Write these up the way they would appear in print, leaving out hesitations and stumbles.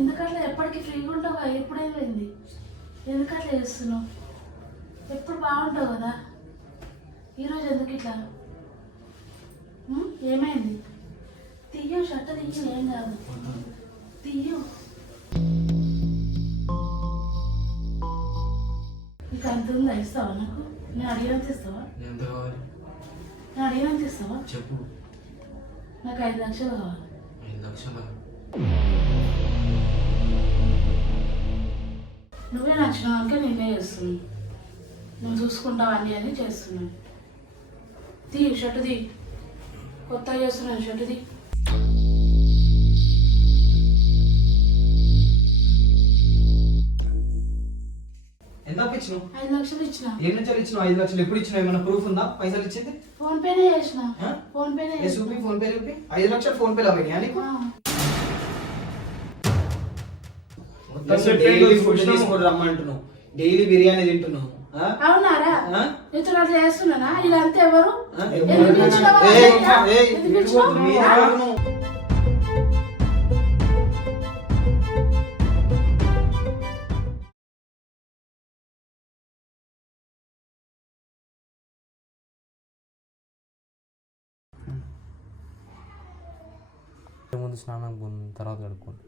ఎందుకట్లా ఎప్పటికీ ఫ్రీగా ఉంటావు కదా, ఎప్పుడైపోయింది ఎందుకట్లా చేస్తున్నావు? ఎప్పుడు బాగుంటావు కదా, ఈరోజు ఎందుకు ఇట్లా? ఏమైంది? తీయు షర్ట్ తీయు, ఏం కాదు తీయు. నీకు అంత ఉందా? ఇస్తావా నాకు? నేను అడిగినంత ఇస్తావా? నేను అడిగినంత ఇస్తావా? చెప్పు. నాకు 5 లక్షలు కావాలి. 5 లక్షలా? నువ్వే నచ్చిన వాళ్ళకే నేనే చేస్తున్నాను. నువ్వు చూసుకుంటావు అన్నీ అని చేస్తున్నాను. తీ షర్టు తీ, కొత్తగా చేస్తున్నాను షర్టు తీ. ఎంత ఇచ్చినావు? 5 లక్షలు ఇచ్చిన. ఏం నుంచి ఇచ్చినావు? 5 లక్షలు ఎప్పుడు ఇచ్చినావు? ఏమైనా ప్రూఫ్ ఉందా? పైసలు ఇచ్చింది ఫోన్ పేనే చేసిన. ఫోన్ పేనే చూపి, ఫోన్ పే చూపి. 5 లక్షలు ఫోన్ పేలో పోయినాయా నీకు? డైలీ ఫుడ్ తీసుకొని రమ్మంటున్నావు, డైలీ బిర్యానీ తింటున్నావు. అవునారా? నీతో అట్లా చేస్తున్నానా? ఇలా అంతే ఎవరు? ముందు స్నానం తర్వాత కడుక్కోండి.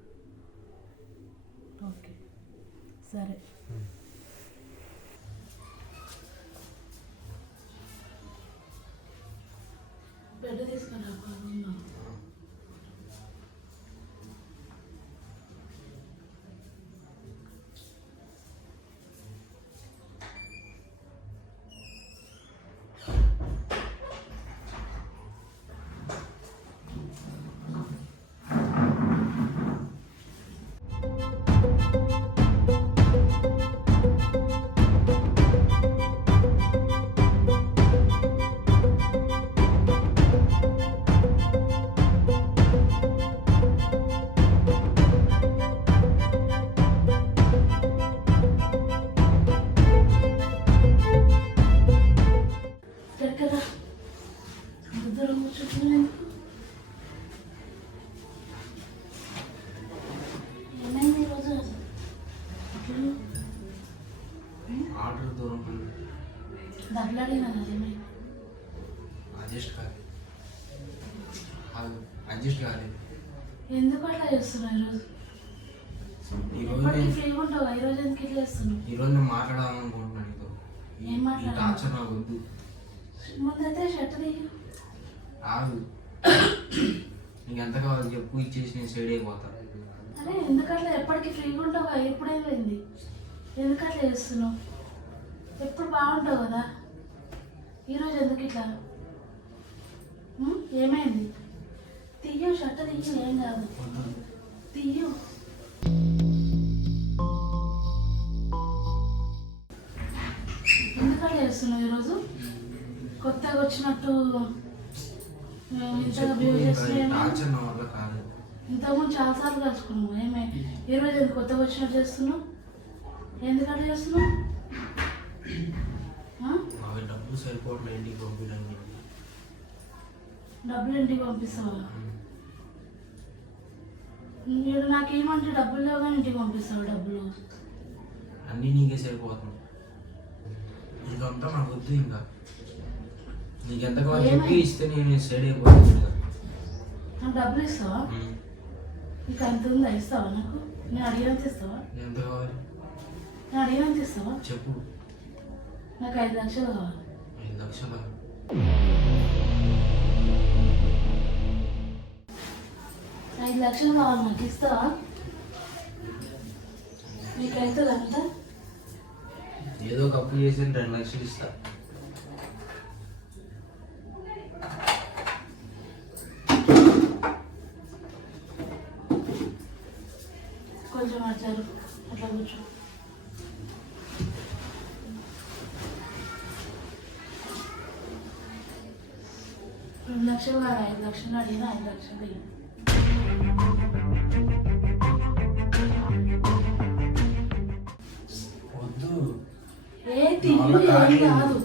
ఓకే సరే. బెడ్ తీసుకురా. ఆర్డర్ దూరం అడ్జస్ట్ కాలేదు. ఎందుకు అట్లా చేస్తున్నావు? ఈరోజు నేను మాట్లాడాలనుకుంటున్నాను నీతో. ఏం మాట్లాడాలి? నాకు వద్దు. ముందైతే షర్ట్ దిగు. ఆగు, నీకు ఎంత కావాలి చెప్పు, ఇచ్చేసి నేను సైడ్ అయిపోతాను. అరే ఎందుకట్లా ఎప్పటికీ ఫ్రీగా ఉంటావు కదా, ఎప్పుడైపోయింది ఎందుకట్లా చేస్తున్నావు? ఎప్పుడు బాగుంటావు కదా, ఈరోజు ఎందుకు ఇట్లా? ఏమైంది? తీయు షర్ట్ తీయు, ఏం కాదు తీయు. ఎందుకట్లా చేస్తున్నావు? ఈరోజు కొత్తగా వచ్చినట్టు ఇంతగా బిహేవ్ చేస్తున్నావు. ఇంతకుముందు చాలాసార్లు కలుసుకున్నావు, ఏమే ఈరోజు ఎందుకు కొత్తగా వచ్చినట్టు చేస్తున్నావు? ఎందుకట్లా చేస్తున్నావు? డబ్బులు సరిపోవట్లేదు ఇంటికి పంపించడానికి. డబ్బులు ఇంటికి పంపిస్తావా? మీరు నాకేమంటే డబ్బులు లేవు కానీ ఇంటికి పంపిస్తావు డబ్బులు? అన్నీ నీకే సరిపోతుంది. ఇంకంతా నాకు వద్దు. ఇంకా నీకు ఎంత కావాలి చెప్పి ఇస్తే నేను సైడ్ అయిపోతాను. నాకు డబ్బులు ఇస్తావా? నీకు అంత ఉందా? ఇస్తావా నాకు? నేను అడిగినంత ఇస్తావా? ఎంత కావాలి? నేను అడిగినంత ఇస్తావా? చెప్పు. నాకు 5 లక్షలు కావాలి. 5 లక్షలా? 5 లక్షలు కావాలి నాకు, ఇస్తావా? నీకైతే అంత ఏదో ఒక అప్పు చేసి 2 లక్షలు ఇస్తా. కొంచెం మార్చారు, అట్లా కూర్చో. రెండు లక్షలు కాదు, 5 లక్షలు అడిగినా 5 లక్షలు ఇవ్వు. వద్దు. ఏ తియ్యు, ఏం కాదు,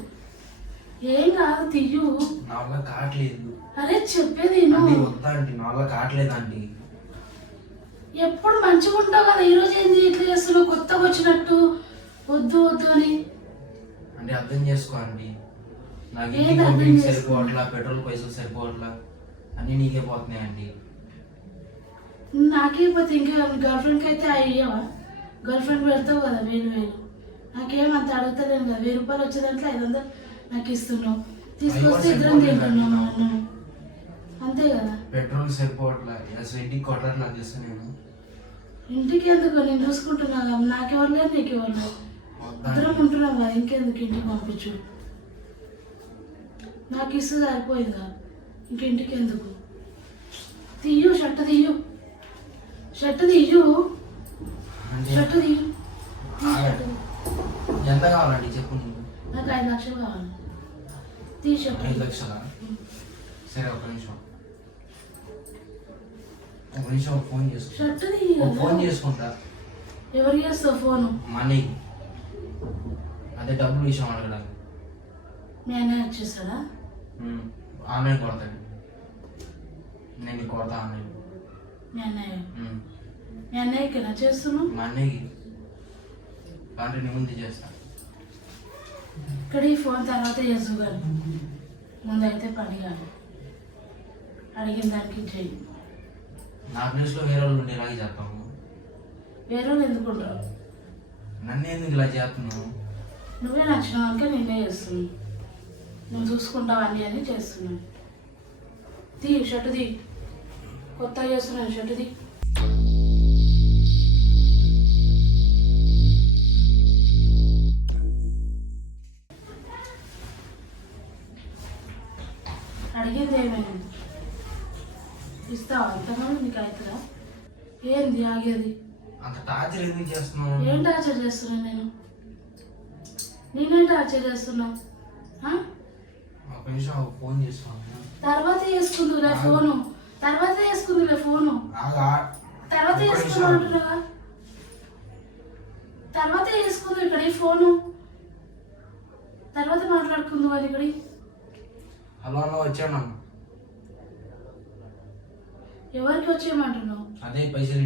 ఏం కాదు తియ్యు. నా వల్ల కావట్లేదు. అరే చెప్పేది వద్దా అంటే నా వల్ల కావట్లేదు ఆంటీ. ఎప్పుడు మంచిగా ఉంటావు కదా, ఈరోజు ఏంది ఇట్లా చేస్తున్నావు కొత్తగా వచ్చినట్టు వద్దు వద్దు అని. అంటే అర్థం చేసుకోండి, నాకు ఏంటి ఇంటికి అర్థం పంపించి చేసుకో? సరిపోవట్లా, పెట్రోల్ పైసలు సరిపోవట్లా, అన్నీ నీకే పోతున్నాయండి. నాకే పోతే ఇంకా గర్ల్ ఫ్రెండ్కి అయితే అయ్యావా? గర్ల్ ఫ్రెండ్ పెడతావు కదా 1000 నాకేమంత అడుగుతలేను కదా. 1000 రూపాయలు వచ్చే దాంట్లో 500 నాకు ఇస్తున్నావు, తీసుకొస్తే ఇద్దరం తింటున్నాం అన్నం, అంతే కదా. పెట్రోల్ సరిపోవట్లా, అసలు ఇంటికి కొట్టట్లా చేస్తా నేను. ఇంటికి ఎందుకు, నేను చూసుకుంటున్నా కదా, నాకెవరు లేదు నీకెవరు లేదు, ఇద్దరం ఉంటున్నాం కదా, ఇంకెందుకు ఇంటికి పంపించు. నాకు ఇస్తే సరిపోయింది కదా, ఇంకింటికి ఎందుకు. తీయు షర్ట్ తీయు, షర్ట్ తీయు, అంటే షర్ట్ తీయు. ఎంత కావాలండి చెప్పు నీకు? నాకు 5 లక్షలు కావాలి, తీ షర్ట్. 5 లక్షలా? సరే ఒక నిమిషం, ఒక నిమిషం ఫోన్ చేసుకో. షర్ట్ తీయు కదా. ఫోన్ చేసుకుంటా. ఎవరు చేస్తావు ఫోను? మనీ, అదే డబ్బులు విషయం అడగడానికి. మీ అన్నయ్య వచ్చేసాడా? ఆన్లైన్ కొడతాడు, నేను నీకు కొడతా ఆన్లైన్. మీ అన్నయ్య, మీ అన్నయ్యకేనా చేస్తున్నావు? మా అన్నయ్యకి అంటే నీ ముందు చేస్తా. ఇక్కడ ఈ ఫోన్ తర్వాత చేసు కానీ ముందైతే పని కాదు, అడిగిన దానికి చెయ్యి. నా ప్లేస్లో వేరే వాళ్ళు ఉండి ఇలాగే చేస్తాము. వేరే వాళ్ళు ఎందుకు ఉండరు? నన్ను ఎందుకు ఇలా చేస్తున్నావు? నువ్వే నచ్చిన వాళ్ళకే నేనే చేస్తున్నాను, నువ్వు చూసుకుంటావు అన్నీ అని చేస్తున్నాను. తీ షర్టు తీ, కొత్తగా చేస్తున్నాను షర్టు తీ. అడిగింది ఏమైంది? ఇస్తావా? అంతమంది నీకు అవుతుందా? ఏంది ఆగేది? అంత టార్చర్ ఎందుకు చేస్తున్నావు? ఏం టార్చర్ చేస్తున్నాను నేను? నేనేం టార్చర్ చేస్తున్నావు? ఒక నిమిషం ఫోన్ చేస్తాను. తర్వాత చేసుకుందులే ఫోను, తర్వాత చేసుకుందులే ఫోను, తర్వాత చేసుకుందాం అంటున్నావా? తర్వాత చేసుకుందు ఇక్కడ ఈ ఫోను, తర్వాత మాట్లాడుకుందు అది ఇక్కడ. హలో అన్న, వచ్చాను. ఎవరికి వచ్చేయమంటున్నావు? అదే పైసలు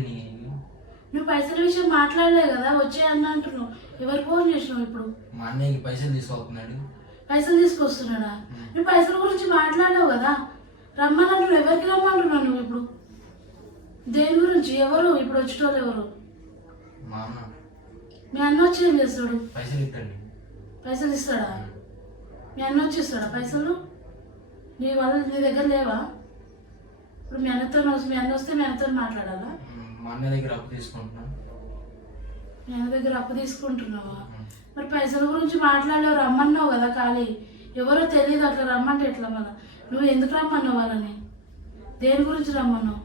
నువ్వు పైసల విషయం మాట్లాడలే కదా, వచ్చే అన్న అంటున్నావు. ఎవరు ఫోన్ చేసినావు ఇప్పుడు? మా అన్నయ్యకి పైసలు తీసుకొస్తున్నాడు. పైసలు తీసుకొస్తున్నాడా? నువ్వు పైసల గురించి మాట్లాడావు కదా, రమ్మనంటున్నావు. ఎవరికి రమ్మంటున్నావు నువ్వు ఇప్పుడు? దేని గురించి? ఎవరు ఇప్పుడు వచ్చేటోళ్ళు ఎవరు? మా అన్న. మీ అన్న వచ్చి ఏం చేస్తాడు? పైసలు ఇస్తాడు. పైసలు ఇస్తాడా? మీ అన్న వచ్చి ఇస్తాడా పైసలు? నీ వల్ల నీ దగ్గర లేవా? ఇప్పుడు మీ అన్న వస్తే మీ అన్నతో మాట్లాడాలా? మా అన్న దగ్గర అప్పు తీసుకుంటున్నా. మీ అన్న దగ్గర అప్పు తీసుకుంటున్నావా? మరి పైసల గురించి మాట్లాడలేవు, రమ్మన్నావు కదా ఖాళీ. ఎవరో తెలియదు, అట్లా రమ్మంటే ఎట్లా? మళ్ళా నువ్వు ఎందుకు రమ్మన్నావు వాళ్ళని? దేని గురించి రమ్మన్నావు?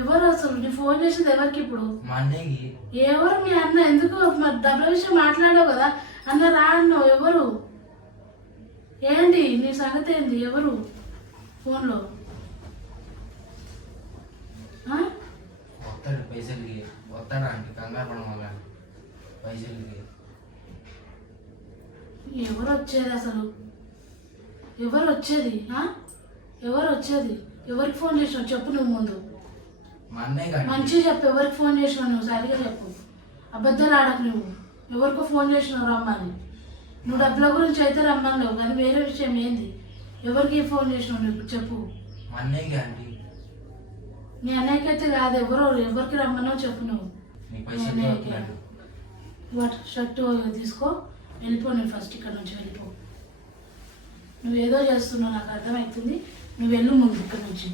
ఎవరు అసలు? నీ ఫోన్ చేసింది ఎవరికి ఇప్పుడు? మా అన్నయ్యకి. ఎవరు మీ అన్న? ఎందుకు మరి డబ్బుల విషయం మాట్లాడావు కదా, అన్న రా అన్నావు. ఎవరు? ఏంటి నీ సంగతి ఏంది? ఎవరు ఫోన్లో? వస్తాడు పైసలకి, వస్తాడా అంటే కంగారు పడడం వల్ల పైసలకి. ఎవరు వచ్చేది అసలు? ఎవరు వచ్చేది? ఎవరు వచ్చేది? ఎవరికి ఫోన్ చేసినావు చెప్పు నువ్వు ముందు. మా అన్నయ్య మంచిగా చెప్పు, ఎవరికి ఫోన్ చేసినావు నువ్వు? సరిగా చెప్పు, అబద్ధాలు ఆడకు. నువ్వు ఎవరికో ఫోన్ చేసినావు రమ్మని. నువ్వు డబ్బుల గురించి అయితే రమ్మన్నావు కానీ వేరే విషయం ఏంది? ఎవరికి ఫోన్ చేసినావు నువ్వు చెప్పు. మా అన్నయ్యకి ఆంటీ. నీ అన్నయ్యకైతే కాదు, ఎవరికి రమ్మన్నావు చెప్పు నువ్వు. వాట్ షర్టు తీసుకో, వెళ్ళిపో. నేను ఫస్ట్ ఇక్కడ నుంచి వెళ్ళిపో. నువ్వేదో చేస్తున్నావు నాకు అర్థమవుతుంది, నువ్వు వెళ్ళు ముందు ఇక్కడ నుంచి.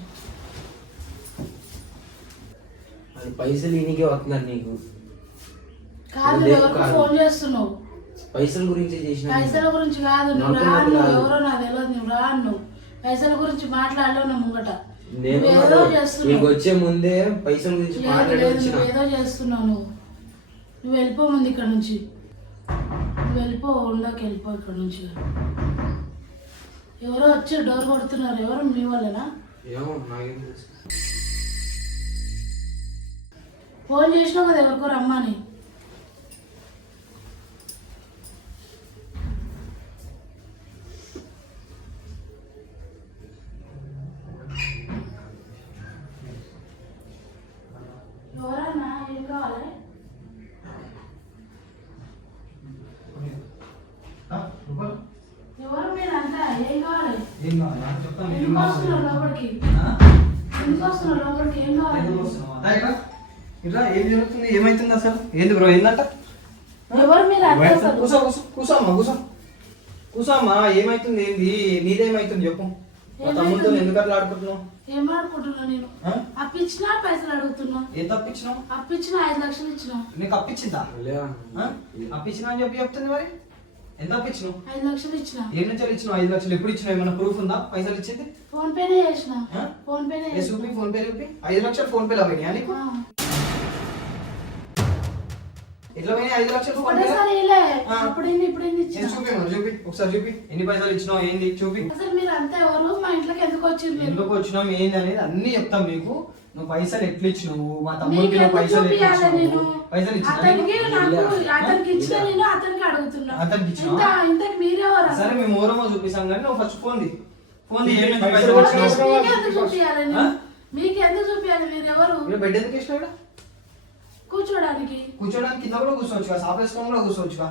అది పైసలు ఈయనకే వస్తున్నారు నీకు కాదు, ఎవరికి ఫోన్ చేస్తున్నావు? పైసల గురించి చేసిన. పైసల గురించి కాదు, నువ్వు రా అన్నావు. ఎవరో నాకు తెలియదు, నువ్వు రా అన్నావు. పైసల గురించి మాట్లాడలేవు నా ముంగట. ఏదో చేస్తున్నావు, వచ్చే ముందే పైసల గురించి ఏదో చేస్తున్నావు. నువ్వు వెళ్ళిపో ముందు ఇక్కడ నుంచి. నువ్వు వెళ్ళిపో, ఉండకి వెళ్ళిపో ఇక్కడ నుంచి. ఎవరో వచ్చి డోర్ కొడుతున్నారు. ఎవరు? మీ వాళ్ళేనా? ఫోన్ చేసినావు కదా ఎవరికో రమ్మని. కావాలా చెప్తాను ఎందుకు వస్తున్నావు లోపలికి? ఎందుకు వస్తున్నావు లోపలికి? ఏం కావాలి? ఇట్లా ఏం జరుగుతుంది ఏమైతుంది అసలు ఏంది బ్రో ఏందంట ఎవరు మీరు అర్థం అసలు? కూసో కూసో కూసోమ్మా కూసోమ్మా ఏమైతుంది ఏంది నీదేమైతుంది చెప్పు మా తమ్ముడితో ఎందుకు అట్లా ఆడుకుంటున్నావు ఏం ఆడుకుంటున్నా నేను? ఆ? అప్పిచ్చినా పైసలు అడుగుతున్నా. ఎంత అప్పించినావు అప్పిచ్చినా 5 లక్షలు ఇచ్చినా. నీకు అప్పించిందా లేదా అప్పించినా అని చెప్పి చెప్తుంది మరి ఎంత అప్పించినావు 5 లక్షలు ఇచ్చినా. ఏడు నుంచి ఇచ్చినావు 5 లక్షలు ఎప్పుడు ఇచ్చినావు ఏమన్నా ప్రూఫ్ ఉందా పైసలు ఇచ్చింది ఫోన్ పేనే చేసిన. ఆ? ఫోన్ పేనే ఏ చూపి ఫోన్ పే చూపి 5 లక్షలు ఫోన్ పేలో పోయినాయా నీకు ఎట్లా పోయినాయి 5 లక్షలు ఫోన్ పేలో ఒకటేసారి ఇలా ఆ. అప్పుడేంది ఇప్పుడేంది ఏం ఇచ్చిన. చూపి మరి చూపి ఒకసారి చూపి ఎన్ని పైసలు ఇచ్చినావు ఏంది చూపి అసలు మీరు అంతా ఎవరు? మా ఇంట్లోకి ఎందుకు వచ్చింది మీరు? ఎందుకు వచ్చినావు ఏంది అనేది అన్ని చెప్తాం నీకు నువ్వు పైసలు ఎట్లా ఇచ్చినావు మా తమ్ముడికి మీకు నువ్వు ఎందుకు పైసలు ఎట్లా చూపియాలి నేను? ఇచ్చినావు పైసలు అతనికి ఇచ్చినా అతనికి ఇచ్చిన నేను అతనికి అడుగుతున్నా. అతనికి ఇచ్చినావా? ఇంతకు మీరెవరు? సరే మేము ఓరమో చూపిస్తాం కానీ నువ్వు ఫస్ట్ ఫోన్ ది ఏడు నుంచి పైసలు పైసలు ఫోన్ వచ్చినావు చేసి మీకు ఎందుకు చూపియాలి నేను? ఆ? మీకు ఎందుకు చూపియాలి? మీరు ఎవరు? మీరు బెడ్ ఎందుకు వేసినావు ఈడ? కూర్చోడానికి. కూర్చోడానికి కింద కూడా కూర్చోవచ్చుగా సాపేసుకొని కూడా కూర్చోవచ్చుగా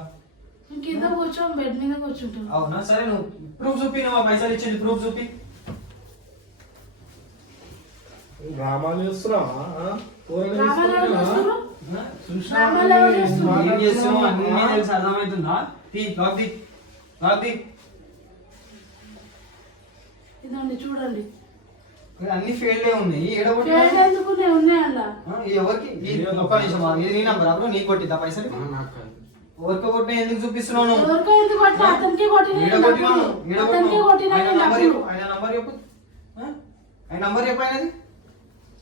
కింద కూర్చోం, బెడ్ మీద కూర్చుంటాం. అవునా సరే నువ్వు ప్రూఫ్ చూపి నువ్వు ఆ పైసలు ఇచ్చింది ప్రూఫ్ చూపి డ్రామాలు చేస్తున్నావా కూరలు డ్రామాలు ఎవరు చేస్తున్నావా? చేస్తున్నారు? డ్రామాలు ఎవరు చేస్తున్నారు? ఏం చేస్తున్నావు అన్నీ తెలిసి అర్థమవుతుందా లాక్ ది ఇదండి చూడండి. అన్ని ఫెయిల్ ఉన్నాయి ఏడబట్టి పేర్లు ఎందుకు ఉన్నాయి అలా? ఎవరికి ఒక్క నిమిషం ఆగు. ఇది నీ నంబర్ అప్పుడు నీకు కొట్టిద్దా పైసలు నాకు కాదు. ఎవరికి కొట్టినా ఎందుకు చూపిస్తున్నావు నువ్వు ఎవరికో ఎందుకు కొట్టినా? అతనికే కొట్టినా ఈడ నేను కొట్టినావు, డబ్బులు. ఈడ అతనికే కొట్టినావు. కొట్టినా ఆయన నేను నంబర్ డబ్బులు. చెప్పు, ఆయన నంబర్ చెప్పు ఆ? ఆయన నంబర్ చెప్పు ఆయనది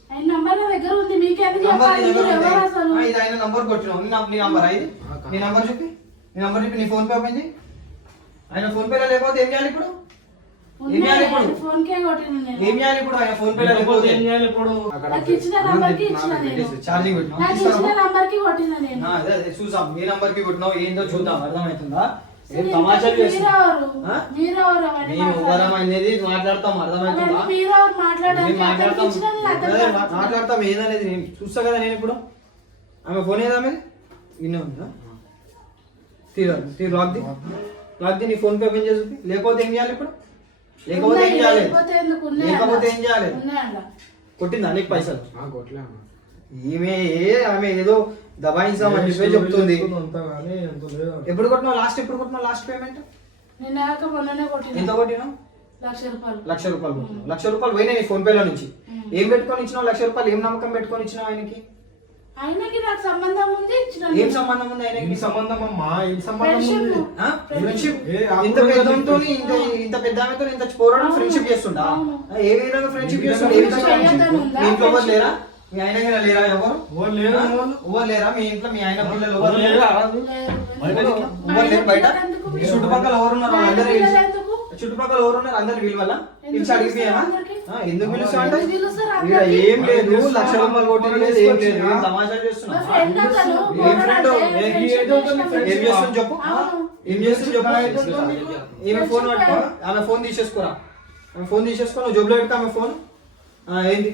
ఆయన నంబర్ నా దగ్గర ఉంది. మీకెందుకు నంబర్ నీ చెప్పాలి? దగ్గర మీరు ఉంది. ఎవరు అసలు? ఇది ఆయన నంబర్ కొట్టినావు నీ నంబర్ ఇది నీ నంబర్ చెప్పి నీ నంబర్ చెప్పి నీ ఫోన్ పే ఓపెన్ చేయి ఆయన ఫోన్ పేలో లేకపోతే ఏం చేయాలి ఇప్పుడు ఏం చేయాలి ఇప్పుడు ఫోన్ కే కొట్టినా నేను. ఏం చేయాలి ఇప్పుడు ఆయన ఫోన్ పేలో లేకపోతే లేకపోతే ఏం చేయాలి ఇప్పుడు నాకు ఇచ్చిన నంబర్ కి ఇచ్చిన నేను. ఛార్జింగ్ నాకు ఇచ్చిన నంబర్ కి కొట్టినా నేను. అదే చూసాం ఏ నంబర్ కి కొట్టినావు ఏందో చూద్దాం అర్థమవుతుందా ఏం అసలు తమాషాలు మీరెవరు? చేస్తున్నావు ఆ? మీరెవరు అవన్నీ మేము మాట్లాడాలి? ఎవరం అనేది మాట్లాడతాం అర్థమవుతుందా అవన్నీ మీరెవరు మాట్లాడాలి? మేము అతనికి మాట్లాడతాం ఇచ్చిన నేను అతనికి అదే అడుగుతున్నా. మాట్లాడతాం ఏదనేది నేను చూస్తా కదా నేను ఇప్పుడు ఆమె ఫోన్ ఏదా ఆమె ఇన్నే ఉందా లాక్ ది నీ ఫోన్ పే ఓపెన్ చేసి లేకపోతే ఏం చేయాలి ఇప్పుడు లేకపోతే ఏం ఉన్నాయి, చేయాలి లేకపోతే ఎందుకు? ఉన్నాయి లేకపోతే అలా. ఏం చేయాలి ఉన్నాయి అలా. కొట్టిందా నీకు పైసలు నాకు కొట్టలే అన్న. ఆమె ఏదో దబాయించామని చెప్పి చెప్తుంది అంతా కానీ అంత లేదా ఎప్పుడు కొట్టినావు లాస్ట్ పేమెంట్ నిన్న కాక మొన్ననే కొట్టినా. ఎంత కొట్టినావు ₹1,00,000. ₹1,00,000 కొట్టినావు ₹1,00,000 పోయినాయి నీ ఫోన్ పేలో నుంచి ఏం పెట్టుకొని ఇచ్చినావు ₹1,00,000 ఏం నమ్మకం పెట్టుకొని ఇచ్చినావు ఆయనకి ఆయనకి నాకు సంబంధం ఉంది ఇచ్చిన ఏం సంబంధం ఉంది ఆయనకి ఏం సంబంధం అమ్మా ఏం సంబంధం Friendship. ఉంది ఆ? ఫ్రెండ్షిప్ ఏ, ఆ ఇంత కూడా పెద్దతో friendship. ఇంత పెద్ద ఆమెతో ఇంత పోరాడు అవును. ఫ్రెండ్షిప్ చేస్తుండా అవును. ఆ, ఏ విధంగా ఫ్రెండ్షిప్ ఏ చేస్తుండే విధంగా చేయొద్దని ఉందా? మీ ఇంట్లో ఎవరు లేరా మీ ఆయన గారు లేరా ఎవరు ఎవరు లేరు, ఆ? ఎవరు? ఎవరు లేరా మీ ఇంట్లో మీ ఆయన పిల్లలు ఎవరు ఎవరు లేరు, లేరా రాదు. లేదు. బయట ఎందుకు? ఇట్లా? ఎవరు లేరు బయట ఎందుకు? ఈ చుట్టుపక్కల ఎవరున్నారు బయట అందరు పిల్లలు ఎందుకు? చుట్టుపక్కల ఎవరున్నారు అందరు వీళ్ళ ఎందుకు పిలిచి అడిగిపోయానా అందరికి? ఎందుకు పిలుస్తా అంటే ఎందుకు పిలుస్తారు ఇక్కడ అందరికి? ఏం లేదు పిలుస్తా. ₹1,00,000 కొట్టిన లేదు ఏం లేదు ఏం తమాషాలు మా చేస్తున్నా ఫ్రెండ్ అతను ఏం పోరాడు ఫ్రెండ్? అంటే ఏ- friendship ఏదో ఒక చేసిన ఏం చేస్తుంది చెప్పు అవును. ఏం చేస్తుంది చెప్పు ఏం ఈమె ఫోన్ పట్టుకో ఆమె ఫోన్ తీసేసుకోరా ఆమె ఫోన్ తీసేసుకో నువ్వు జోబులో పెట్టుకో ఆమె ఫోన్ ఏంది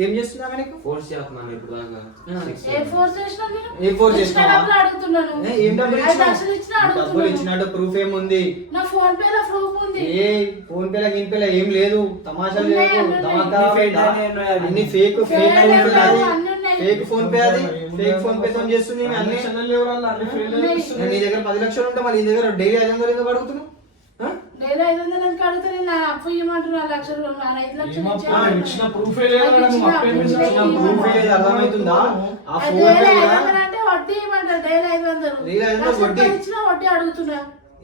ఏం చేస్తుంది ఆమె నీకు ఫోర్స్ చేస్తున్నాను ఇప్పుడు దాకా ఆ. 6, ఏ 7. ఫోర్స్ చేసినా నేను? ఏ ఫోర్స్ ఇచ్చిన చేసినావా? డబ్బులు అడుగుతున్నాను. ఏం డబ్బులు 5 లక్షలు ఇచ్చినా ఇచ్చినావు డబ్బులు అడుగుతున్నాను. ఇచ్చినట్టు ప్రూఫ్ ఏముంది నా ఫోన్ పే లో ప్రూఫ్ ఉంది. ఏ ఫోన్ పేల గిన్ పేల ఏం లేదు తమాషాలు ఉన్నాయి, లేదు అన్నీ దమాకా ఉన్నాయి. ఫేక్ అన్ని fake Fake fake phone pay అది అన్నీ ఉన్నాయి. ఫేక్ ఫోన్ పే అది ఫేక్ ఫోన్ పే తో చేస్తుంది ఈమె అన్ని ఛానల్ ఎవరన్నా అన్ని ఫెయిల్ ఉన్నాయి. నీ దగ్గర 10 లక్షలు ఉంటే మరి నీ దగ్గర డైలీ 500 ఎందుకు అడుగుతున్నావు ఆ? డైలీ 500 ఎందుకు అడుగుతాను? నా అప్పు ఇవ్వమంటున్నా 1,00,000 నా 5 లక్షలు ఇచ్చిన ప్రూఫ్ లేదు కదా, నువ్వు అప్పు ఏమి ఇచ్చిన proof ఏ లేదు, అర్థమవుతుందా ఆ ఫోన్ పే డైలీ కూడా 500 అంటే వడ్డీ ఇవ్వమంటారు. డైలీ 500 డైలీ 500 వడ్డీ. ఇచ్చినా వడ్డీ అడుగుతున్నా.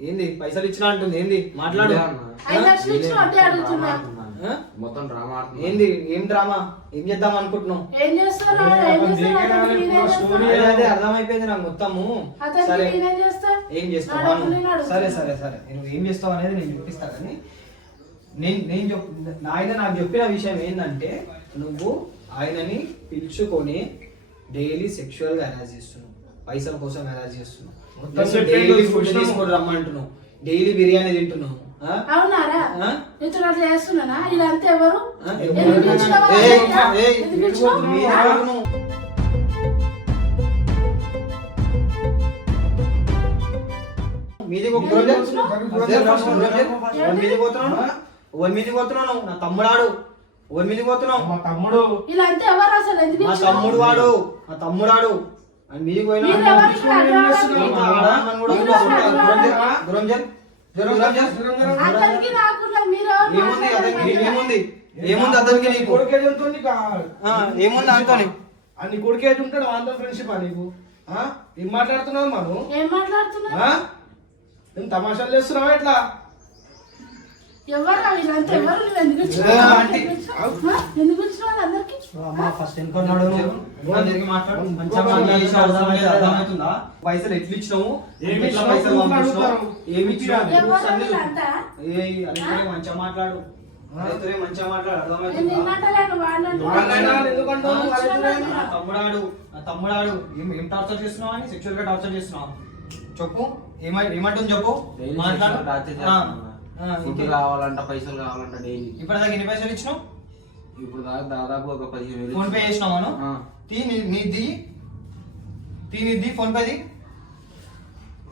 ఏంది పైసలు ఇచ్చినా అంటుంది ఏంది మాట్లాడు ఇదే అన్న. 5 లక్షలు ఇచ్చినా వడ్డీ అడుగుతున్నా. ఆ? మొత్తం డ్రామా ఆడుతున్నా. ఏంది ఏం డ్రామా ఏం చేద్దాం అనుకుంటున్నావు ఏం చేస్తారు? అతనికి అదే అర్థమైపోయింది నాకు మొత్తము సరే నేనేం చేస్తా? ఏం చేస్తావు నా డబ్బులు నేను అడుగుతా. సరే సరే సరే నువ్వు ఏం చేస్తావు అనేది నేను చూపిస్తా కానీ నేను ఆయన నాకు చెప్పిన విషయం ఏంటంటే నువ్వు ఆయనని పిలుచుకొని డైలీ సెక్షువల్ గా అరేంజ్ చేస్తున్నావు పైసల కోసం అరేంజ్ చేస్తున్నావు డైలీ ఫుడ్ తీసుకొని రమ్మంటున్నావు డైలీ బిర్యానీ తింటున్నావు ఆ? అవునారా? ఆ? నీతో అట్లా చేస్తున్నానా? ఇదంతా ఎవరు? ఆ? ఎందుకు పిలిచినావు? ఏయ్, ఏయ్, ఎందుకు పిలిచినావు? మీరు ఎవరు నువ్వు? మీ మీది పోతున్నావు నా తమ్ముడాడు ఓరి మీది పోతున్నావు మా తమ్ముడు ఇలా అంతే ఎవరు అసలు ఎందుకు మా ఇచ్చినావు? తమ్ముడు వాడు మా తమ్ముడాడు అని మీది పోయినా మీరు ఎవరు ఇక్కడ అతనికి నాకున్నా మీరు ఎవరు ఏముంది అతనికి మాట్లాడలేదు? ఏముంది ఏముంది అతనికి నీకు కొడుకేది ఉంటుంది ఏముంది అంతని నీ కొడుకేది ఉంటాడు అంత ఫ్రెండ్షిప్ నీకు ఏం మాట్లాడుతున్నావు మనం ఏం మాట్లాడుతున్నా ఏం తమాషాలు చేస్తున్నావా ఎట్లా ఎవరు వీళ్ళంతా ఎవరు నువ్వు ఎందుకు ఆంటీ. ఇచ్చినావు? ఎందుకు ఇచ్చినావు అందరికి ఫస్ట్ ఎన్నుకున్నాడు మాట్లాడు మంచిగా మాట్లాడేసి అర్థమవుతుందా పైసలు ఎట్లు ఇచ్చినావు ఏమి ఎట్లా ఇచ్చినావు? పైసలు పంపించినావు అడుగుతారు. ఏమి ఇచ్చినావు ఎవరు అన్ని వీళ్ళంతా? మంచిగా మాట్లాడు రైతులే మంచిగా మాట్లాడు నేను అర్థమవుతుందా నిన్నట్టలేను వాళ్ళైనా ఎందుకంటావు? నా తమ్ముడాడు ఏం టార్చర్ చేస్తున్నావు అని సెక్షువల్ గా టార్చర్ చేస్తున్నావు చెప్పు ఏమంటుంది చెప్పు మాట్లాడు ఫుడ్ కావాలంట పైసలు కావాలంట డైలీ ఇప్పటిదాకా ఎన్ని పైసలు ఇచ్చినావు ఇప్పుడు దాదాపు ఒక 15,000 ఫోన్ పే చేసినావు ఆ. నీది ఫోన్ పే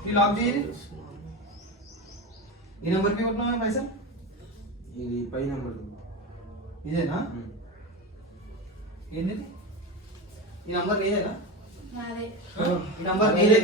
ఈ లాక్ చేయి ఈ నెంబర్కి కొట్టినావు పైసలు ఇది పై నెంబర్ ఇదేనా ఏంది ఈ నంబర్ నీదేనా నాదే. ఈ నంబర్ నీదే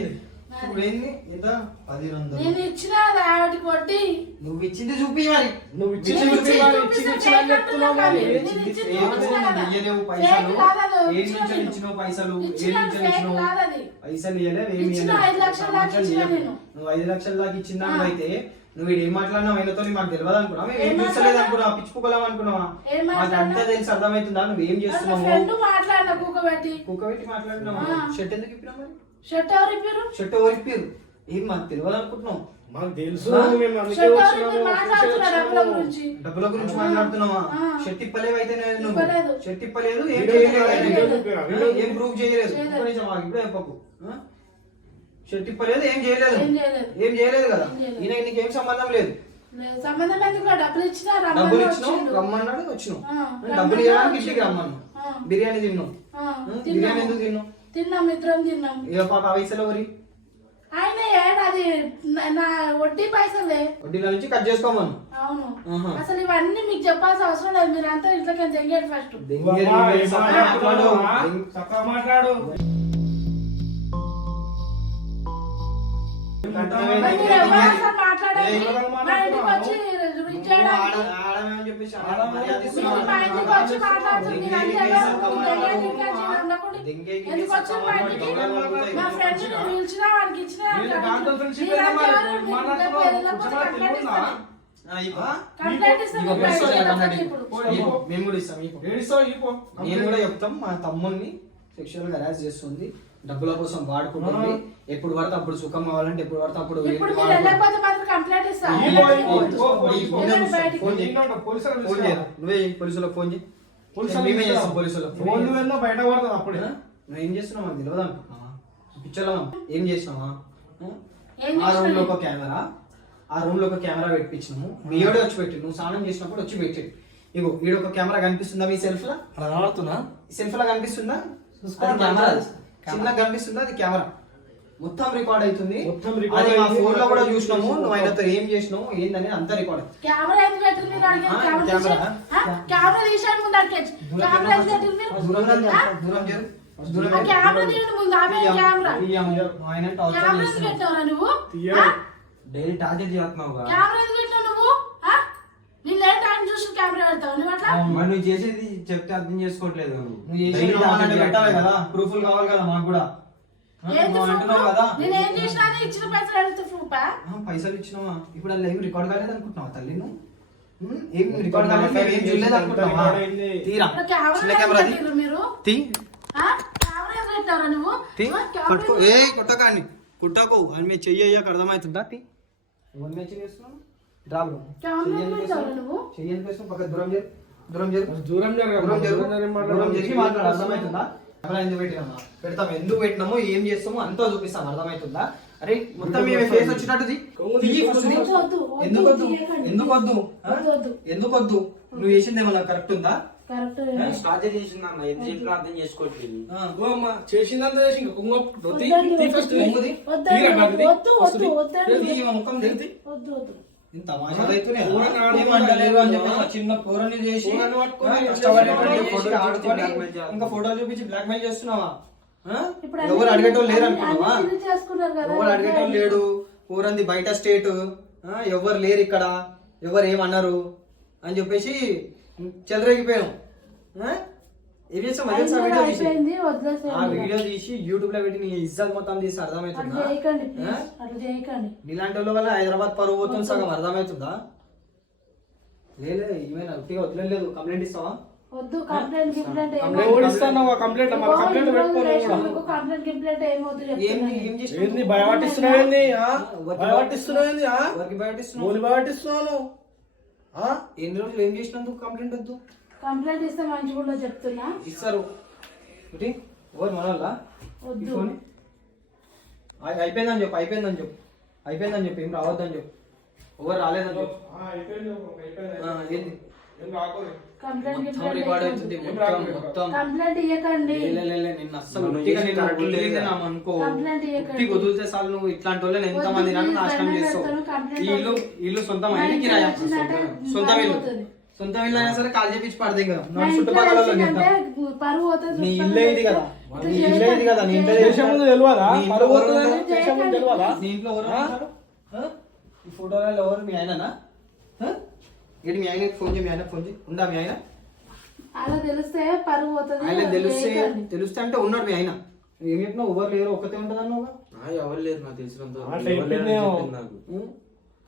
ఇప్పుడు ఏంది ఎంత 1,200 నేను ఇచ్చిన ఆవిడ కొట్టి నువ్వు ఇచ్చింది చూపి మరి నువ్వు ఇచ్చి నేను చూపి ఇచ్చి మరి, చూపిస్తే ఇచ్చి అని fake చెప్తున్నావు అంటున్నా మరి. కానీ. నేను ఇచ్చి చూపిస్తా కదా. ఇయ్యలేవు Fake పైసలు కాదు అది, ఏ ఇచ్చిన నుంచి నేను. ఇచ్చినావు పైసలు ఏ ఇచ్చిన నుంచి fake ఇచ్చినావు కాదు అది. పైసలు ఇయ్యలేవు ఏమి ఇచ్చిన ఇయ్యలేవు. 5 లక్షల దాకా ఇచ్చిన నేను. నువ్వు 5 లక్షల దాకా ఇచ్చిన ఆ. అయితే నువ్వు ఏం మాట్లాడినావు ఆయనతో మాకు తెలియదు అనుకున్నావా మేము ఏం ఏం చూసలేదు మాట్లాడినా? అనుకున్నావా పిచ్చిపోగలం అనుకున్నావా ఏం మాకు మాట్లాడినా? అంతా తెలిసి అర్థమవుతుందా నువ్వు ఏం అసలు చేస్తున్నావు ఫ్రెండ్ మాట్లాడిన కూకబెట్టి కుక్క పెట్టి మాట్లాడినావా ఆ. షర్ట్ ఎందుకు ఇప్పినావు మరి షర్ట్ ఎవరు ఇప్పారు? షర్ట్ ఎవరు ఇప్పారు ఏం మాకు తెలియదు అనుకుంటున్నావు మాకు తెలుసు ఆ? మేము అందుకే షర్ట్ ఎవరు వచ్చినాము, ఇప్పారు? మాట్లాడుతున్నా డబ్బుల గురించి. డబ్బుల గురించి ఆ. మాట్లాడుతున్నావా ఆ. షర్ట్ ఇప్పలేవు అయితే నువ్వు ఇప్పలేదు. షర్ట్ ఇప్పలేదు ఏం వీడియో చేయలేదు ఏం అయితే. చేయలేదు. ఏం ప్రూవ్ చేయలేదు చేయలేదు. ఒక్క నిమిషం ఆగు, ఇప్పుడే చెప్పకు ఆ? షర్ట్ ఇప్పలేదు ఏం చేయలేదు ఏం చేయలేదు. ఏం చేయలేదు కదా ఏం చేయలేదు. ఈయన నీకేం సంబంధం లేదు లేదు, సంబంధం ఎందుకు? డబ్బులు ఇచ్చినా డబ్బులు రమ్మని ఇచ్చినావు వచ్చిండు. రమ్మన్నాడు వచ్చినావు ఆ, డబ్బులు రమ్మన్నాడు ఇవ్వడానికి వచ్చిండు. ఇంటికి రమ్మన్నావు ఆ. బిర్యానీ తిన్నావు ఆ, బిర్యానీ తిన్నాము. ఎందుకు తిన్నావు తిన్నాం, ఇద్దరం తిన్నాం. ఏ పాప పైసలు ఎవరి ఆయన అది నా వడ్డీ పైసలే. వడ్డీల నుంచి కట్ చేసుకోమను అవును. ఆహా. అసలు ఇవన్నీ మీకు చెప్పాల్సిన అవసరం లేదు. మీరు అంతా ఇంట్లోకి తెంగేది ఫస్ట్. దెంగేది అమ్మా, దెంగేది ఏం సపరేట్ మాట్లాడుతున్నావు? మాట్లాడు. చక్కగా మాట్లాడు మరి మీరు ఎవరు అసలు మాట్లాడండి. ఏయ్, మా ఇంటికి వచ్చి ఇచ్చేయడానికి. ఆడమని చెప్పేసి ఆడమని మర్యాద మీరు ఇస్తున్నావు. మా ఇంటికి వచ్చి మాట్లాడుతుంది. మీరు అంతే ఎవరు తెంగేది ఇంకా ఉండకుండా ఎందుకు వచ్చారు మా ఇంటికి? మా ఫ్రెండ్స్ పిలిచినా వాడికి ఇచ్చినా వీళ్ళు దాంట్లో friendship మీరు ఏదో అంతే మరి ఎవరు? మీరు మాట్లాడుతున్నావు. వెళ్ళకపోతే కొంచెం కంప్లైంట్ తెలియదా? ఇస్తాను. కంప్లైంట్ ఇస్తాను. ఇగో మీరు బెస్ట్ బయటికి కంప్లైంట్ వెళ్ళకపోతే ఇప్పుడు. ఇప్పుడు. ఇగో, మేము కూడా ఇస్తాం ఇగో. ఏడిస్తావు ఇపో నేను కూడా చెప్తాం మా తమ్ముడిని సెక్షువల్ గా హెరాస్ చేస్తుంది డబ్బుల కోసం వాడుకుంటుంది ఎప్పుడు పడితే అప్పుడు సుఖం కావాలంటే ఎప్పుడు పడితే అప్పుడు ఇప్పుడు మీరు వెళ్ళకపోతే మాత్రం కంప్లైంట్ ఇస్తాను. ఇపో, వెళ్ళకపోతే ఇపో, ఇపో, వద్దు. ఇపో. వెళ్ళండి బయటికి. ఫోన్ చేయి. పోలీసులు ఫోన్ చేయరా నువ్వే పోలీసులకు ఫోన్ చేయి పోలీసులు మేమే చేస్తాం పోలీసులకు ఫోన్ నువ్వేందో బయట పడుతుంది అప్పుడే నువ్వు ఏం చేస్తున్నావు మాకు తెలియదు అనుకుంటున్నావా పిచ్చోళ్ళ ఏం చేసినావా ఏం ఆ రూమ్ లో చేసినావు? ఒక కెమెరా పెట్టించినాము మీయోడే వచ్చి పెట్టి నువ్వు స్నానం చేసినప్పుడు వచ్చి పెట్టి ఇగో ఈడ ఒక కెమెరా కనిపిస్తుందా మీ సెల్ఫ్ లా సెల్ఫ్ లా కనిపిస్తుందా అది కెమెరా చిన్న కనిపిస్తుందా అది కెమెరా మొత్తం రికార్డ్ అవుతుంది మొత్తం record అది మా అయింది. ఫోన్ లో కూడా చూసినాము నువ్వు ఆయనతో ఏం చేసినావు ఏందని అంతా రికార్డ్ కెమెరా ఎందుకు పెట్టింది మీరు అడిగారు? ఆ, కెమెరా కెమెరా. తీసి- ఆ? కెమెరా తీసాడు ముందు అడిగేచ్చు. కెమెరా ఎందుకు పెట్టింది మీరు? దూరం ఆ? దూరం చేరు ఆ కెమెరా తీయండి ముందు. ఆమె కెమెరా. ఆయన టార్చర్ కెమెరా ఎందుకు చేస్తున్నావు పెట్టినవరా నువ్వు? తీయడు. ఆ? డైలీ టార్గెట్ చేస్తున్నావు కెమెరా ఎందుకు పెట్టినావు నువ్వు? ఆ? నిన్ను ఏ టైం చూసి కెమెరా పెడతావు నువ్వు అట్లా? మరి నువ్వు చేసేది చెప్తే అర్థం చేసుకోవట్లేదు నువ్వు చేసిన నమ్మాలంటే పెట్టాలి కదా ప్రూఫ్లు కావాలి కదా మాకు కూడా ఏంది నువ్వు అంటున్నావు ప్రూఫ్? కదా నేను ఏం చేసినా అని ఇచ్చిన పైసలు అడిగితే ప్రూఫా? పైసలు ఇచ్చినావా ఇప్పుడు అది లైవ్ రికార్డ్ కాలేదు అనుకుంటున్నావా తల్లి నువ్వు ఏం రికార్డ్ కాలేదు మేము ఏం చూడలేదు అనుకుంటున్నావా తీరా ఇప్పుడు కెమెరా చిన్న ఎందుకు కెమెరా పెట్టిర్రు మీరు? తీ ఆ? కెమెరా ఎందుకు పెట్టావురా నువ్వు? తీ ఆ? కెమెరా పట్టుకో ఎందుకు- ఏ కొట్టకాని కుట్టకు అని మీరు చెయ్యి అయ్యాక అర్థమవుతుందా తీ ఎవరి మ్యాచ్ చేస్తున్నావు డ్రాబ్ కెమెరా ఎందుకు పెట్టావురా నువ్వు? చెయ్యి ఎందుకు వేస్తున్నావు పక్క దూరం చేరు దూరం చేరు దూరం జరగదు దూరం జరుగు. దూరం జరిగి మాట్లాడు. దూరం జరిగి మాట్లాడు అర్థమవుతుందా కెమెరా ఎందుకు పెట్టినామా పెడతాం ఎందుకు పెట్టినామో ఏం చేస్తామో అంతా చూపిస్తాం అర్థమవుతుందా అరే మొత్తం మీ ఫేస్ వచ్చేటట్టు తీయి first ది. వద్దు, వద్దు, ఎందుకు వద్దు తీయకండి. ఎందుకు వద్దు ఆ? వద్దు, వద్దు. ఎందుకు వద్దు నువ్వు చేసింది ఏమన్నా కరెక్ట్ ఉందా కరెక్ట్ స్టార్ట్ చేసింది అన్న ఎంత చెప్పినా అర్థం చేసుకోవట్లేదు. ఓ అమ్మ చేసిందంతా చేసి ఇంకా కుంగ వద్దండి, ఫస్ట్ వద్దు, ఇంత తమాషాలు అవుతున్నాయి కదా. ఏం అంటలేరు అని చెప్పేసి చిన్న పోరని చేసి కష్టపడేటువంటి ఫోటో ఆడుకొని ఇంకా ఫోటో చూపించి బ్లాక్ మెయిల్ చేస్తున్నావా? ఎవరు అడిగేటోళ్ళు లేరు అనుకున్నావా? చేసుకున్నారు కదా, ఎవరు అడిగేటోళ్ళు లేడు. ఊరంది బయట స్టేట్, ఎవరు లేరు ఇక్కడ, ఎవరు ఏమన్నారు అని చెప్పేసి చెలరేగిపోయాం. ఏం చేస్తాం అదే సార్ వీడియో తీసి అయిపోయింది, వదిలేసేయండి. ఆ వీడియో తీసి యూట్యూబ్ లో పెట్టి నీ ఇజ్జత్ మొత్తం తీసి అట్లా అర్థమవుతుందా? చేయకండి ప్లీజ్, అట్లా చేయకండి. నీలాంటి వాళ్ళ వల్ల హైదరాబాద్ పరువు పోతుంది సగం అర్థమవుతుందా? లేలే ఏమైనా ఉట్టిగా వదిలేదు. కంప్లైంట్ ఇస్తావా? వద్దు, కంప్లైంట్ గిప్లైంట్ ఎవరు ఇస్తావు కంప్లైంట్ మన కంప్లైంట్ పెట్టుకోను కంప్లైంట్ గిప్లైంట్ ఏమవుతుంది ఏంది ఏం చేసినావు? ఏంది భయపట్టిస్తున్నావేంది భయపట్టిస్తున్నావేంది ఎవరికి భయపడిస్తున్నావు? గోలి భయపట్టిస్తున్నాను ఎన్ని రోజులు ఏం చేసినందుకు కంప్లైంట్ వద్దు? కంప్లైంట్ ఇస్తే మంచిగా చెప్తున్నా. ఇస్తారు ఒకటి ఎవరు మన వాళ్ళ వద్దు, అయిపోయిందని చెప్పు, అయిపోయిందని చెప్పు, అయిపోయిందని చెప్పు, ఏం రావద్దని చెప్పు, ఎవరు రాలేదని చెప్పు. ఏంది కంప్లైంట్ మొత్తం రికార్డ్ అవుతుంది మొత్తం. కంప్లైంట్ ఇవ్వకండి, నిన్ను అస్సలు ఉట్టిగా నేను వదిలేదేనాం అనుకో. కంప్లైంట్ ఇవ్వకండి. ఉట్టిగా వదిలితే చాలు. నువ్వు ఇట్లాంటి వాళ్ళని ఎంతమంది నన్ను నాశనం చేస్తావు. ఈ ఇల్లు ఇల్లు సొంతం అయినా కిరాయి సొంత ఇల్లు, సొంత ఇల్లు అయినా సరే కాల్ చేపించి పడదే కదా. మా నన్ను ఇంట్లో చుట్టుపక్కల వాళ్ళని వచ్చిందంటే ఎంత పరువు పోతుంది. నీ ఇల్లే ఇది కదా, నీ ఇల్లే ఇది కదా. నీ ఇంట్లో దేశం ముందు తెలియదా నీ ఇంట్లో పరువు ఎవరు పోతుందని ఉంటారు? దేశం ముందు తెలియదా నీ ఇంట్లో ఎవరు ఉంటారు? ఈ ఫోటోలలో ఎవరు? మీ ఆయననా? ఏంటి మీ ఆయనకి ఫోన్ చేయి, మీ ఆయనకు ఫోన్ చేయి. ఉందా మీ ఆయన? అలా తెలిస్తే పరువు పోతుంది. ఆయన తెలిస్తే చేయకండి. తెలుస్తే అంటే ఉన్నాడు మీ ఆయన. ఏం చెప్పినావు? ఎవరు లేరు, ఒక్కతే ఉంటుంది అన్నావు. ఎవరు లేరు నాకు తెలిసినంత వరకు. అట్లా ఎవరు లేరు అని చెప్పిందేమో. చెప్పింది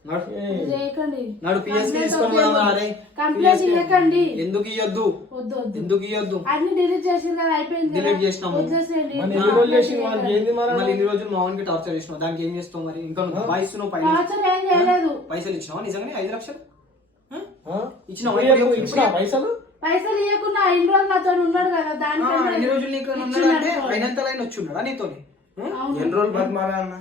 నాకు. ఇది చేయకండి. నాడు పిఎస్కి తీసుకొని పోదాం అరే. కంప్లైంట్ ఇవ్వకండి. ఎందుకు ఇవ్వద్దు? వద్దు వద్దు, ఎందుకు ఇవ్వద్దు? అన్ని డిలీట్ చేసింది కదా, అయిపోయింది కదా. డిలీట్ చేసినాము. వదిలేసేయండి. మన ఎన్ని రోజులు చేసి వాళ్ళకి ఏంది మరి మళ్ళీ ఇన్ని రోజులు మామూలుగా టార్చర్ చేసినావు. దానికి ఏం చేస్తావు మరి? ఇంకా నువ్వు బాయిస్తున్నావు. టార్చర్ ఏం చేయలేదు. పైసలు ఇచ్చినావా నిజంగానే? 5 లక్షలు ఇచ్చినా పైసలు పైసలు ఇవ్వకుండా ఇన్ని రోజులు నాతో ఉన్నాడు కదా, దానికన్నా ఎన్ని రోజులు నీకు ఉన్నాడంటే అయినంత లైన్ వచ్చి ఉన్నాడా నీతోని? అవును. ఎన్ని రోజులు బతిమాలా అన్న?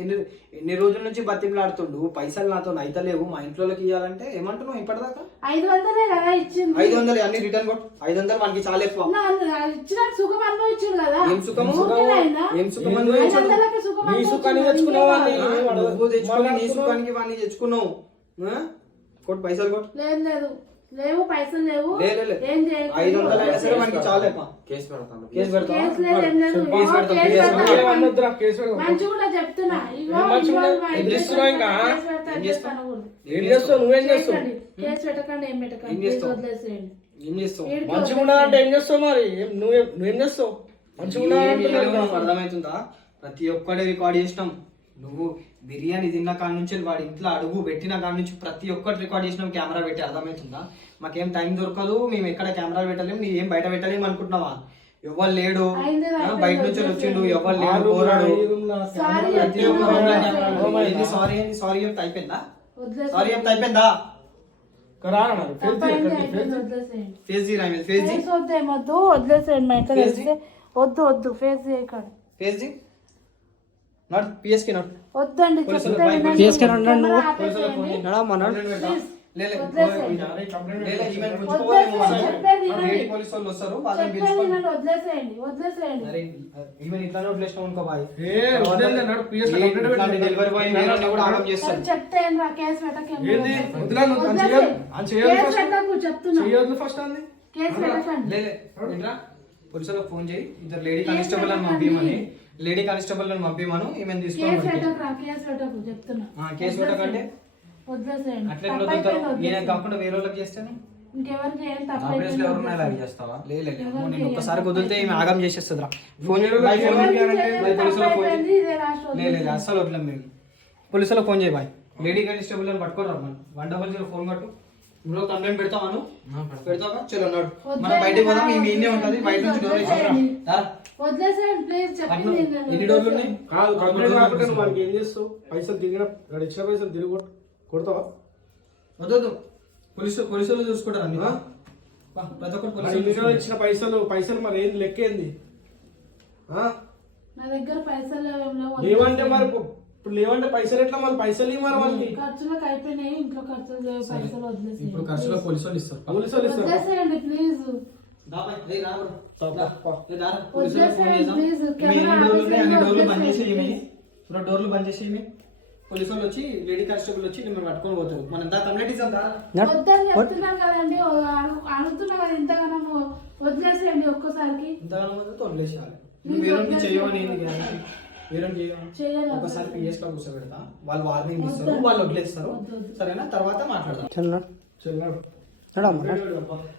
ఎన్ని రోజుల నుంచి బతిమలాడుతుండు. పైసలు నాతో అయితలేవు, మా ఇంట్లోకి ఇవ్వాలంటే ఏమంటున్నావు ఇప్పటిదాకా? 500 కదా ఇచ్చింది. 500 అన్ని రిటర్న్ కొట్టు. 500 మనకి చాలా ఎక్కువ. ఇచ్చిన సుఖం అనుభవించాడు కదా. ఏం సుఖము? ఊరికేనా? ఏం సుఖం అనుభవించాడు? 500కి సుఖం నీ సుఖాన్ని అనుభవించాడు. తెచ్చుకున్నావా? నువ్వు తెచ్చుకుని నీ సుఖానికి వాడిని తెచ్చుకున్నావు. కొట్టు పైసలు కొట్టు. లేదు లేదు, లేవు పైసలు లేవు. లే. ఏం చేయకు. 500 అయినా సరే మనకి చాలా ఎక్కువ. కేసు పెడతాను. కేసు పెడతావా? కేసు లేదు, ఏం లేదు. కేసు పెడతాం, కేసు కేసు పెడతాం. పెడతాం. అన్నొద్దురా కేసు పెడదాం. మంచిగా చెప్తున్నా. ఇగో ఏం మంచిగా ఇగో మా ఏం ఇంట్లో చేస్తున్నావు ఇంకా? కేసు పెడతా, ఏం చేస్తావు? ఏం చేస్తావు? నువ్వేం చేస్తావు? చేయకండి. కేసు పెట్టకండి, ఏం పెట్టకండి. ఏం ప్లీజ్ చేస్తావు? వదిలేసేయండి. ఏం చేస్తావు? వీడికి మంచిగా ఉండాలంటే ఏం చేస్తావు మరి? నువ్వేం చేస్తావు? మంచిగా ఏమి చేయలేవు, నీకు ఉండాలంటే అర్థమవుతుందా? ప్రతి ఒక్కడే రికార్డ్ చేసినాం. నువ్వు బిర్యానీ తిన్న కాడ నుంచి వాడి ఇంట్లో అడుగు పెట్టిన కాడ నుంచి ప్రతి ఒక్కటి రికార్డ్ చేసినాం కెమెరా పెట్టి. అర్థమవుతుందా? మాకేం టైం దొరకదు, మేము ఎక్కడ కెమెరాలు పెట్టలేము, నీ ఏం బయట పెట్టలేము అనుకుంటున్నావా? ఎవరు లేడు, బయట నుంచి వచ్చిండు, ఎవరు లేడు, పోరాడు. సారీ ప్రతి ఒక్క ఏంది సారీ ఏంది? సారీ చెప్తే అయిపోయిందా? సారీ చెప్తే అయిపోయిందా? రానా మరి తప్పైంది, అయిపోయింది, వదిలేసేయండి. ఫేస్ జీ రాయి, ఫేస్ జీ, ఫేస్ వద్దేమొద్దు, వదిలేసేయండి. మా ఇంట్లో ఫేస్ తెలిస్తే వద్దు వద్దు, ఫేస్ చేయకండి. ఫేస్ జీ నాట్ పిఎస్కి నాట్ వద్దండి, పోలీసులు చెప్తే బయట వినండి. తీసుకెళ్ళి కెమెరా ఉండండి నువ్వు. ఆపేసేయండి. నడమ్మా నడు. ప్లీజ్. లేలే వదిలేసేయండి. లేలే ఈమెను వదిలేసేయండి, గుంజుకోవాలేమో వస్తారు. చెప్పేది వినండి. లేడీ పోలీసు వాళ్ళు వస్తారు, వాళ్ళని చెప్పేది పిలుచుకొని. వినండి, వదిలేసేయండి వదిలేసేయండి. అరే ఈమెను ఇట్లానే వదిలేసినాం అనుకో బాయ్. నడు PS లో కంప్లైంట్ ఇట్లాంటి పెట్టు. డెలివరీ బాయ్ వేరే కూడా ఆగం సరే చేస్తాడు. చెప్తే ఏం రా, కేసు పెట్టకేం ఏంది? వదిలేసేయండి. వదిలా నువ్వు అని వదిలేసేయండి. చేయాలి. అని చేయాలి కేసు ఫస్ట్. పెట్టకు చెప్తున్నా. చెయ్యొద్దు ఫస్ట్ అంది. కేసు పెట్టకండి. లేలే ఏంట్రా పోలీసులకు ఫోన్ చేయి, ఇద్దరు లేడీ కానిస్టేబుల్ అని పంపిమని. లేడీ కానిస్టేబుల్ అని పంపిమను, ఈమెను కేసు తీసుకొని పెట్టకురా, కేసు పెట్టకు చెప్తున్నా. కేసు పెట్టకంటే వదిలేసేయండి. అట్లా తప్పు అయిపోయింది, నేను వదిలేసేయండి. కాకుండా వేరే వాళ్ళకి చేస్తాను. ఇంకెవరికి ఏం తప్పు నా ప్లేస్ లో ఎవరున్నా ఇలాగ అయిపోయింది, చేస్తావా? లేదు నేను ఒక్కసారి కుదిరితే ఈమె ఆగం చేసేస్తుందిరా. ఫోన్ చేయి ఎవరికి బాయ్, ఫోన్ ఎవరికి చేయి. చేయలేదు, బాయ్, పోలీసులకు తప్పు ఫోన్ చేయి. అయిపోయింది, ఇదే లాస్ట్ లేదు వదిలేసేయండి. అస్సలు వదలం మేము. పోలీసులకు ఫోన్ చేయి బాయ్. లేడీ కానిస్టేబుల్ అని పట్టుకోరా మనం. 100 ఫోన్ కట్టు. ఇందులో కంప్లైంట్ పెడతావాను? పెడతావా? చలో నడు. మనం బయటికి పోదాం, ఈ మీనే ఉంటది, బయట నుంచి డోర్ వేసుకురా. వదిలేసేయండి ప్లీజ్, చెప్పింది వినండి. ఎన్ని డోర్లు ఉన్నాయి? కాదు కంప్లైంట్ కాకపోతే నువ్వు వాడికి ఏం చేస్తావు? పైసలు తిరిగిన వాడు ఇచ్చిన పైసలు తిరిగి కొడతావా? వద్దు పోలీసులు చూసుకుంటారు అన్ని. ప్రతి ఒక్కటి వాడు పోలీసులు ఇన్ని రోజులు ఇచ్చిన పైసలు మరి ఏంది లెక్క ఏంది? నా దగ్గర పైసలు లేవు, ఏం లేవు. ఏమంటే మరి ఇప్పుడు లేవంటే పైసలు ఎట్లా మళ్ళీ పైసలు ఇవ్వరు వాళ్ళకి ఖర్చులకు అయిపోయినాయి, ఇంట్లో ఖర్చులు లేవు, పైసలు వదిలేసి ఇప్పుడు ఖర్చులో పోలీసు వాళ్ళు ఇస్తారు. పోలీసు వాళ్ళు ఇస్తారు. వదిలేసేయండి ప్లీజ్. దా బాయ్, రేయ్ రా బ్రో. దా, రేయ్ రా రా. వదిలేసేయండి, పోలీసు వాళ్ళకి ఫోన్ చేద్దాం. ప్లీజ్. ఈమె ఎన్ని డోర్లు ఉన్నాయి అన్ని డోర్లు బంద్ వదిలేసేయండి, చేసేయమే. ప్లీజ్. బ్రో డోర్లు బంద్ చేసేయమే. పోలీసు వాళ్ళు వచ్చి లేడీ కానిస్టేబుల్ వచ్చి నిన్ను పట్టుకొని పోతారు. మనం దా కంప్లైంట్ ఇద్దాం దా. వద్దని చెప్తున్నాను కదండి, అడుగుతున్నా కదా ఇంతగానో, వదిలేసేయండి ఒక్కసారికి. ఇంతగానో వదిలితే వదిలేసేయాలి. నువ్వు వేరే చేయమని ఏంది గ్యారెంటీ? వేరే చేయను. చేయమని ఒకసారి పిఎస్ లో కూర్చోబెడతా, వాళ్ళు వార్నింగ్ ఇస్తారు, వాళ్ళు వదిలేస్తారు. వద్దు. సరేనా? తర్వాత మాట్లాడదాం. చెల్లాడు నడమ్మా.